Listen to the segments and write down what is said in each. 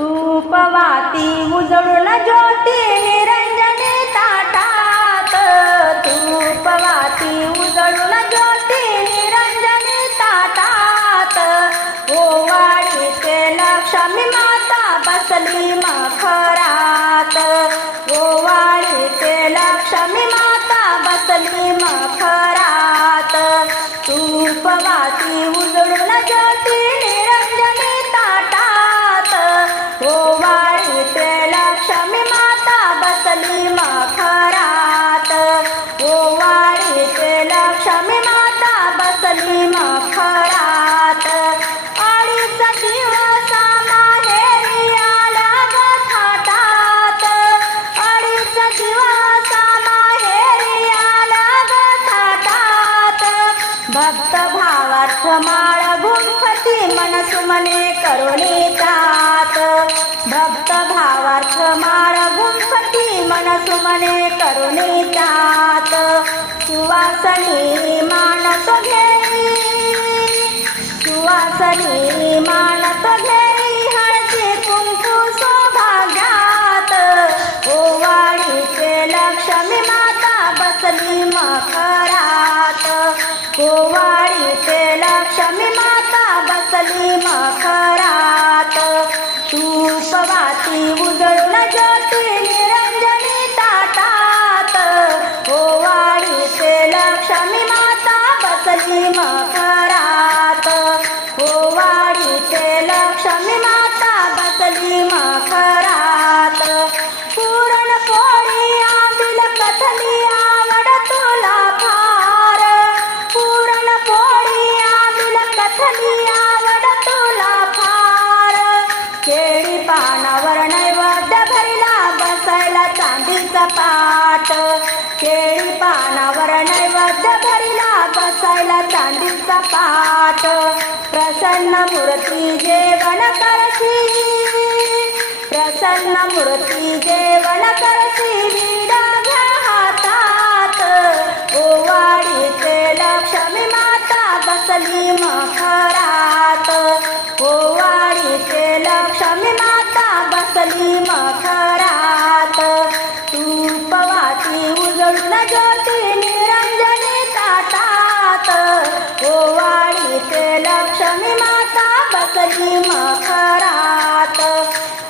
तूपवाती उजळून ज्योती निरंजनी ताटात. तूपवाती उजळून ज्योती निरंजनी ताटात. ओवाळीचे लक्ष्मी माता बसली मखर भक्त भावार्थ माळ गुंफती मनसुमने करुणी तात भक्त भावार्थ माळ गुंफती मनसुमने करुणी तात सुवासनी मानत घे सुवासनी तूपवाती उजळून ज्योती निरंजनी ताटात वाडीचे लक्ष्मी माता बसली मखरात बसायला चांदीचा पाट प्रसन्न मूर्ती जेवण करशी प्रसन्न मूर्ती जेवण करशी विडा घ्या हातात. ओवाळीचे लक्ष्मी माता बसली महा मखरात.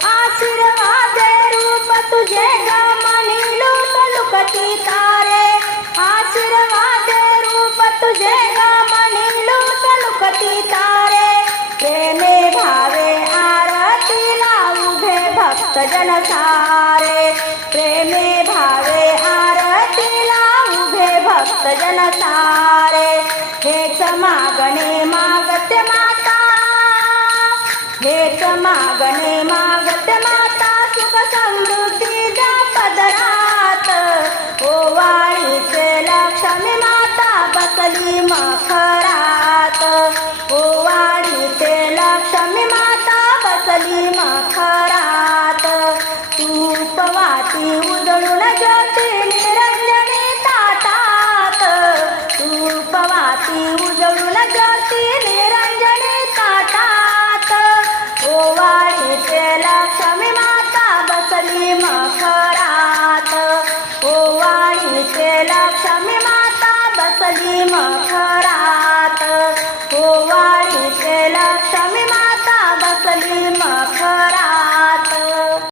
आशीर्वादे रूप तुझे गमनी लुट लुकती तारे. आशीर्वादे रूप तुझे गमनी लुट लुकती तारे. प्रेमे भावे आरतीला उभे भक्त जन सारे प्रेमे भावे आरतीला उभे भक्त जन सारे हेच हेच मागणे मागते माता सुख समृद्धी द्या पदरात. ओवाळीचे लक्ष्मी माता बकली मखरात. ओवाळीचे लक्ष्मी माता बसली मखरात. तूपवाती उजळून ज्योती निरंजनी ताटात. तूपवाती उजळून ज्योती